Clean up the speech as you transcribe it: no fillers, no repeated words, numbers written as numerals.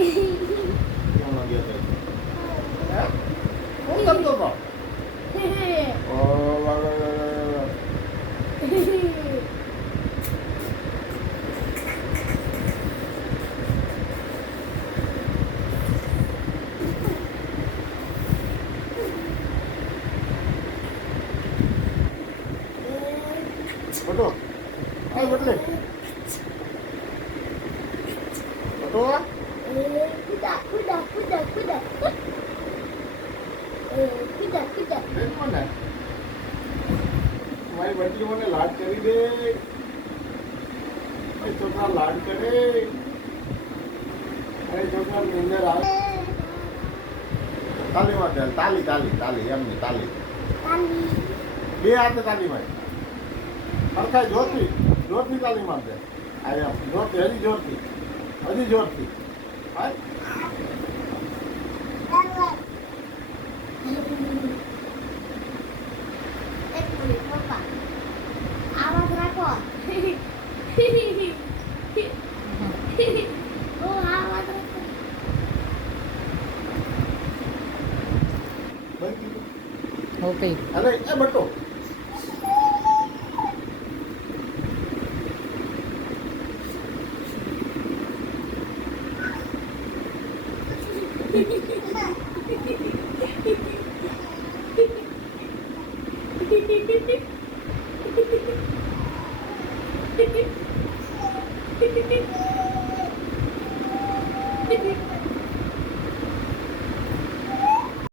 કેમ લાગ્યો તો હે હું કરતો તો ઓ લા લા લા લા બટો આ બટલે બટો બેન મને મારી બટલી મને લાડ કરી દે એ છોકરા લાડ કરે અરે છોકરા નિંદર આવે તાલી મારજે તાલી તાલી તાલી એમની તાલી બે હાથે તાલી મારી સરખાઈ જોરથી જોરથી તાલી મારજે આ એમ જોરથી હજી જોરથી હા આવાજ રાખો ઓ આવાજ રાખો ઓકે અરે એ બટો Thank you.